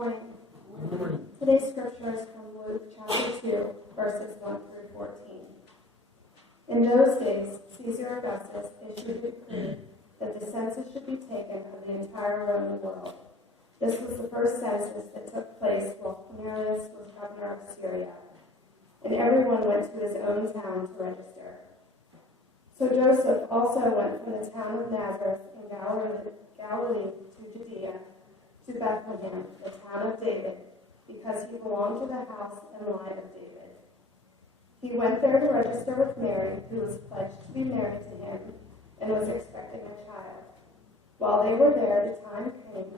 Morning. Today's scripture is from Luke chapter 2, verses 1 through 14. In those days, Caesar Augustus issued a decree that the census should be taken of the entire Roman world. This was the first census that took place while Quirinius was governor of Syria, and everyone went to his own town to register. So Joseph also went from the town of Nazareth in Galilee to Judea, to Bethlehem, the town of David, because he belonged to the house and line of David. He went there to register with Mary, who was pledged to be married to him and was expecting a child. While they were there, the time came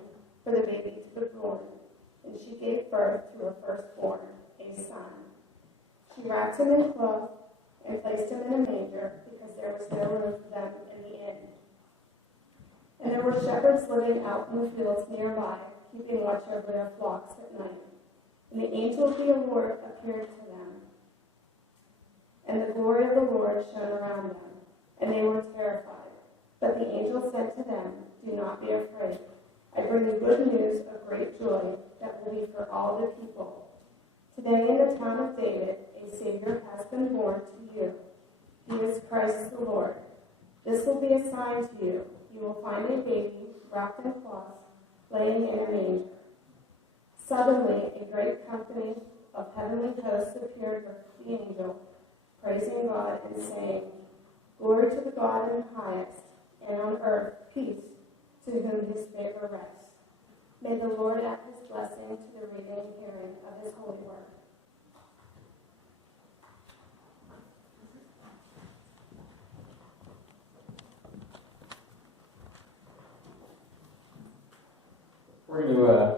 for the baby to be born, and she gave birth to her firstborn, a son. She wrapped him in cloth and placed him in a manger because there was no room for them in the inn. And there were shepherds living out in the fields nearby, keeping watch over their flocks at night. And the angel of the Lord appeared to them, and the glory of the Lord shone around them, and they were terrified. But the angel said to them, "Do not be afraid. I bring you good news of great joy that will be for all the people. Today in the town of David, a Savior has been born to you. He is Christ the Lord. This will be a sign to you. You will find a baby wrapped in cloths, laying in a manger." Suddenly, a great company of heavenly hosts appeared with the angel, praising God and saying, "Glory to the God in the highest, and on earth peace to whom his favor rests." May the Lord add his blessing to the reading and hearing of his holy word.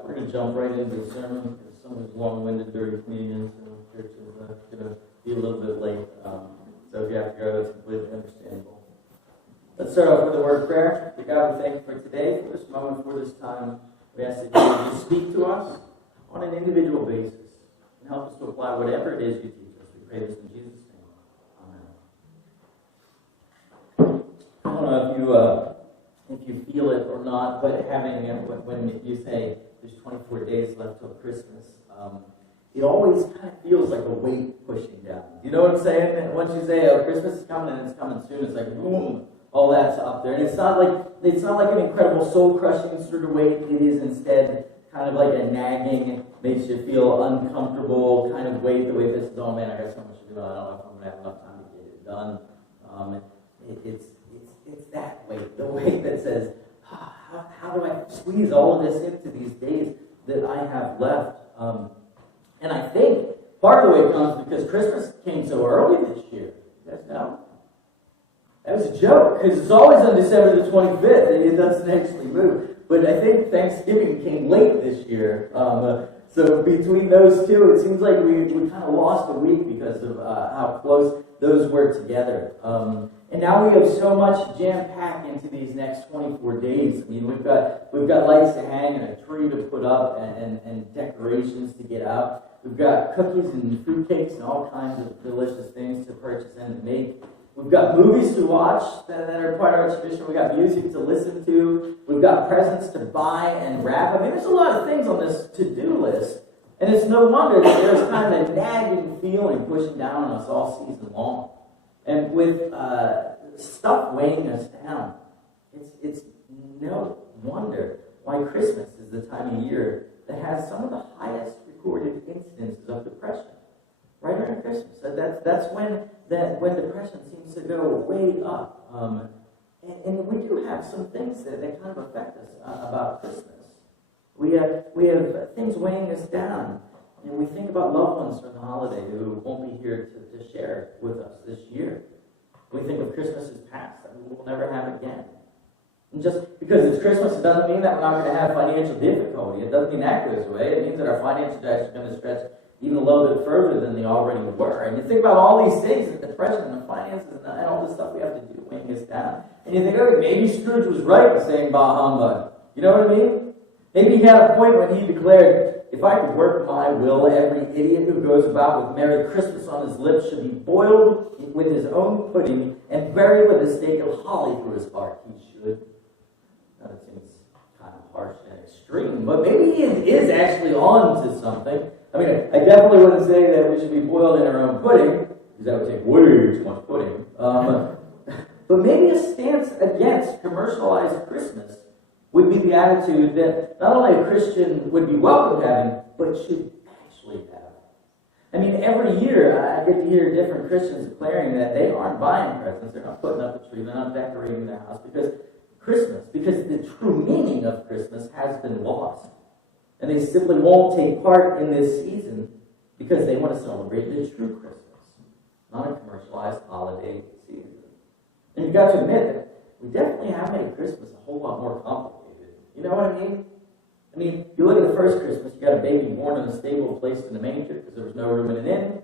We're going to jump right into the sermon because some of it's long-winded during communion, so church is going to be a little bit late. So if you have to go, that's completely understandable. Let's start off with a word of prayer. God, we thank you for today, for this moment, for this time. We ask that you would speak to us on an individual basis and help us to apply whatever it is you teach us. We pray this in Jesus' name. Amen. I don't know if you feel it or not, but when you say there's 24 days left till Christmas, it always kind of feels like a weight pushing down. You know what I'm saying? And once you say, "Oh, Christmas is coming and it's coming soon," it's like boom, all that's up there. And it's not like an incredible soul-crushing sort of weight. It is instead kind of like a nagging, makes you feel uncomfortable kind of weight. The way this is, "Oh man, I got so much to do. I don't know if I'm going to have enough time to get it done." It's that weight, the weight that says, how do I squeeze all of this into these days that I have left? And I think part of the way it comes because Christmas came so early this year. You guys know? That was a joke, because it's always on December the 25th, and it doesn't actually move. But I think Thanksgiving came late this year. So between those two, it seems like we kind of lost a week because of how close those were together. And now we have so much jam-packed into these next 24 days. I mean, we've got lights to hang and a tree to put up and decorations to get out. We've got cookies and fruitcakes and all kinds of delicious things to purchase and to make. We've got movies to watch that are part of our tradition. We've got music to listen to. We've got presents to buy and wrap. I mean, there's a lot of things on this to-do list. And it's no wonder that there's kind of a nagging feeling pushing down on us all season long. And with stuff weighing us down, it's no wonder why Christmas is the time of year that has some of the highest recorded incidences of depression. Right around Christmas. So that's when depression seems to go way up. And we do have some things that kind of affect us about Christmas. We have things weighing us down. And we think about loved ones from the holiday who won't be here to share with us this year. We think of Christmases past that we will never have again. And just because it's Christmas, it doesn't mean that we're not going to have financial difficulty. It doesn't mean that goes away. It means that our finances are actually going to stretch even a little bit further than they already were. And you think about all these things, the depression and the finances and all this stuff we have to do weighing us down. And you think, okay, maybe Scrooge was right in saying bah humbug. You know what I mean? Maybe he had a point when he declared, "If I could work my will, every idiot who goes about with Merry Christmas on his lips should be boiled with his own pudding and buried with a stake of holly through his heart." He should. That seems kind of harsh and extreme, but maybe he is actually on to something. I mean, I definitely wouldn't say that we should be boiled in our own pudding, because that would take way too much pudding. But maybe a stance against commercialized Christmas would be the attitude that not only a Christian would be welcome having, but should actually have. I mean, every year I get to hear different Christians declaring that they aren't buying presents, they're not putting up a tree, they're not decorating their house because the true meaning of Christmas has been lost. And they simply won't take part in this season because they want to celebrate the true Christmas, not a commercialized holiday season. And you've got to admit that we definitely have made Christmas a whole lot more complicated. You know what I mean? I mean, you look at the first Christmas, you got a baby born in a stable placed in a manger because there was no room in an inn.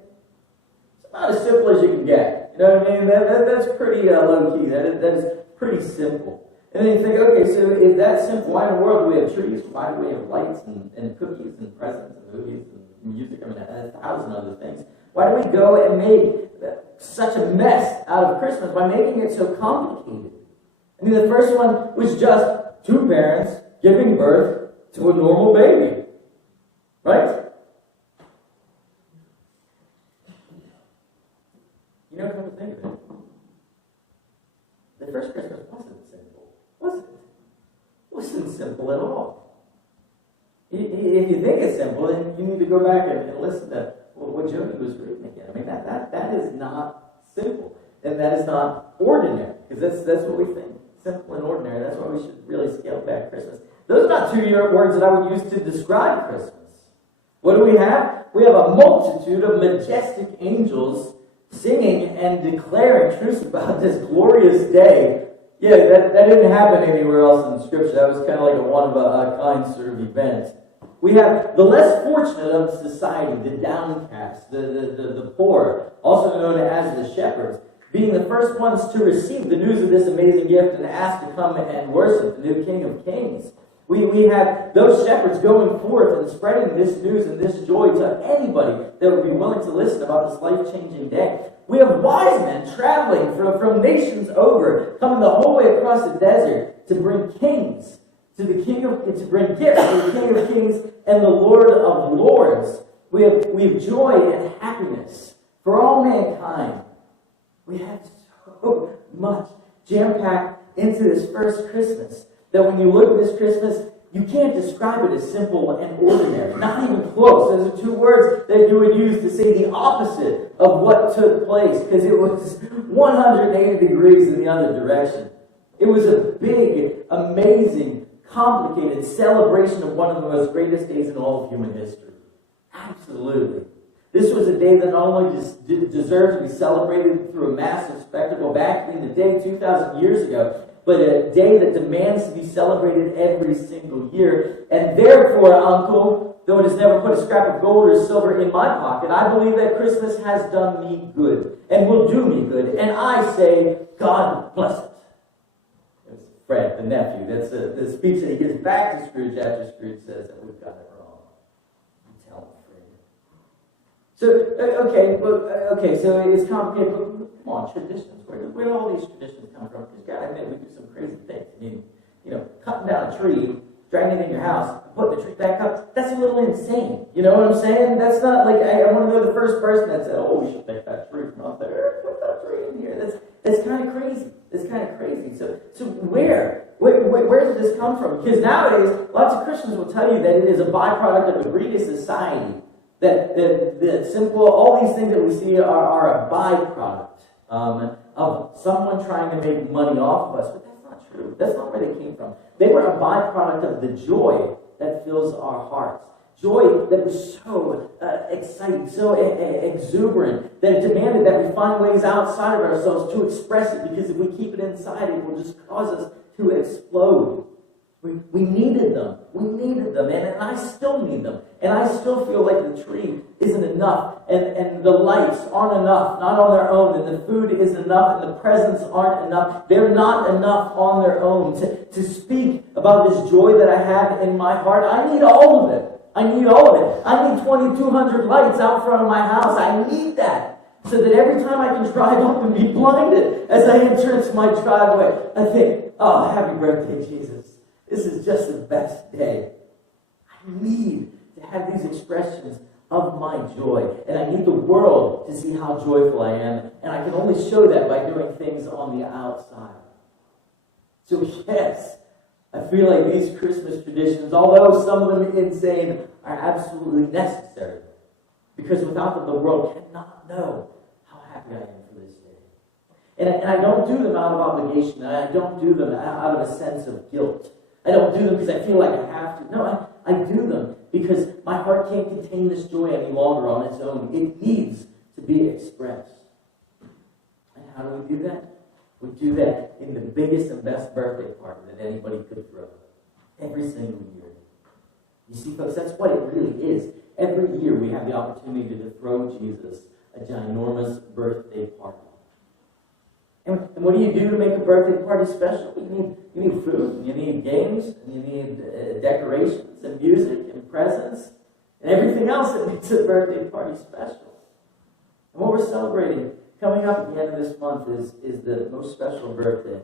It's about as simple as you can get. You know what I mean? That's pretty low-key. That is pretty simple. And then you think, okay, so if that's simple, why in the world do we have trees? Why do we have lights and cookies and presents and movies and music? I mean, and 1,000 other things. Why do we go and make such a mess out of Christmas by making it so complicated? I mean, the first one was just two parents giving birth to a normal baby. Right? You know, come to think of it, the first Christmas wasn't simple. Wasn't simple at all. If you think it's simple, then you need to go back and listen to what Jody was reading again. I mean, that is not simple. And that is not ordinary. Because that's what we think. Simple and ordinary. That's why we should really scale back Christmas. Those are not two words that I would use to describe Christmas. What do we have? We have a multitude of majestic angels singing and declaring truths about this glorious day. Yeah, that didn't happen anywhere else in Scripture. That was kind of like a one-of-a-kind sort of event. We have the less fortunate of society, the downcast, the poor, also known as the shepherds, being the first ones to receive the news of this amazing gift and asked to come and worship the new King of Kings. We have those shepherds going forth and spreading this news and this joy to anybody that would be willing to listen about this life-changing day. We have wise men traveling from nations over, coming the whole way across the desert to bring kings to bring gifts to the King of Kings and the Lord of Lords. We have joy and happiness for all mankind. We have so much jam-packed into this first Christmas that when you look at this Christmas, you can't describe it as simple and ordinary. Not even close. Those are two words that you would use to say the opposite of what took place, because it was 180 degrees in the other direction. It was a big, amazing, complicated celebration of one of the most greatest days in all of human history. Absolutely. This was a day that not only deserved to be celebrated through a massive spectacle back in the day 2,000 years ago, but a day that demands to be celebrated every single year. And therefore, Uncle, though it has never put a scrap of gold or silver in my pocket, I believe that Christmas has done me good and will do me good. And I say, God bless it. It's Fred, the nephew. That's the speech that he gives back to Scrooge after Scrooge says that we've got it wrong. Tell him, Fred. So, okay, so it's complicated, but come on, traditions. Where do all these traditions come from? Because you gotta admit, we do some crazy things. I mean, cutting down a tree, dragging it in your house, putting the tree back up, that's a little insane. You know what I'm saying? That's not like, I want to know the first person that said, oh, we should take that tree from up there, put that tree in here. That's kind of crazy. It's kind of crazy. So where did this come from? Because nowadays, lots of Christians will tell you that it is a byproduct of a greedy society. That simple, all these things that we see are a byproduct of someone trying to make money off of us. But that's not true. That's not where they came from. They were a byproduct of the joy that fills our hearts. Joy that was so exciting, so exuberant, that it demanded that we find ways outside of ourselves to express it, because if we keep it inside, it will just cause us to explode. We needed them. And I still need them. And I still feel like the tree isn't enough. And the lights aren't enough, not on their own. And the food isn't enough. And the presents aren't enough. They're not enough on their own. To speak about this joy that I have in my heart, I need all of it. I need 2,200 lights out front of my house. I need that. So that every time I can drive up and be blinded as I enter into my driveway, I think, oh, happy birthday, Jesus. This is just the best day. I need to have these expressions of my joy. And I need the world to see how joyful I am. And I can only show that by doing things on the outside. So yes, I feel like these Christmas traditions, although some of them insane, are absolutely necessary. Because without them, the world cannot know how happy I am for this day. And I don't do them out of obligation. And I don't do them out of a sense of guilt. I don't do them because I feel like I have to. No, I do them because my heart can't contain this joy any longer on its own. It needs to be expressed. And how do we do that? We do that in the biggest and best birthday party that anybody could throw. Every single year. You see, folks, that's what it really is. Every year we have the opportunity to throw Jesus a ginormous birthday party. And what do you do to make a birthday party special? You need food, and you need games, and you need decorations, and music, and presents, and everything else that makes a birthday party special. And what we're celebrating coming up at the end of this month is the most special birthday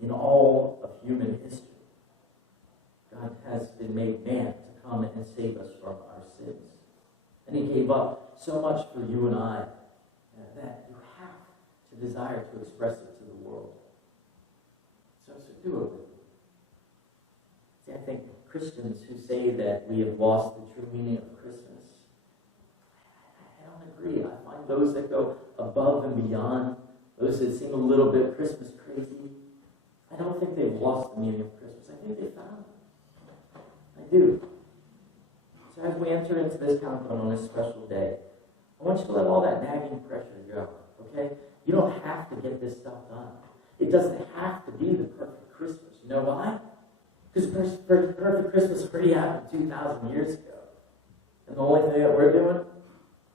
in all of human history. God has been made man to come and save us from our sins. And he gave up so much for you and I that you have to desire to express it to the world. So do it with me. See, I think Christians who say that we have lost the true meaning of Christmas, I don't agree. I find those that go above and beyond, those that seem a little bit Christmas crazy, I don't think they've lost the meaning of Christmas. I think they found it. I do. So as we enter into this countdown on this special day, I want you to let all that nagging pressure go, okay? You don't have to get this stuff done. It doesn't have to be the perfect Christmas. You know why? Because perfect Christmas already happened 2,000 years ago. And the only thing that we're doing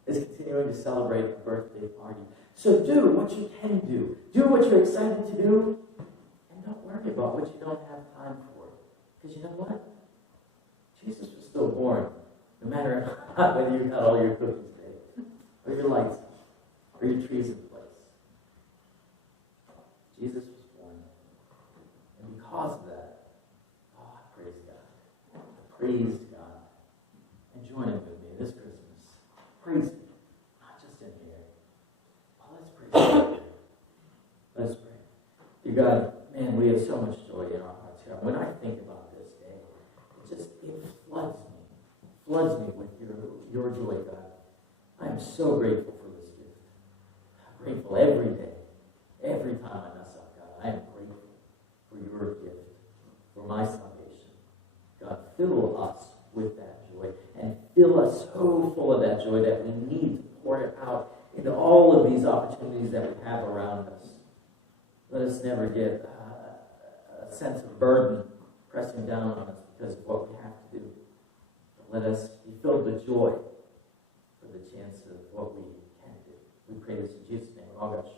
is continuing to celebrate a birthday party. So do what you can do. Do what you're excited to do. And don't worry about what you don't have time for. Because you know what? Jesus was still born. No matter whether you got all your cookies made, or your lights, or your trees in place. Jesus was born. And because of that, oh, I praise God. I praise God. And join him with me this Christmas. Praise him. Not just in here. Oh, let's praise him. Let's pray. Dear God, man, we have so much joy in our hearts, God. When I think about this day, it floods me with your joy, God. I am so grateful for this gift. I'm grateful every day, every time I mess up, God. I am grateful for your gift, for my salvation. God, fill us with that joy, and fill us so full of that joy that we need to pour it out into all of these opportunities that we have around us. Let us never get a sense of burden pressing down on us because of what we have to do. But let us be filled with joy for the chance of what we can do. We pray this in Jesus' name. All God's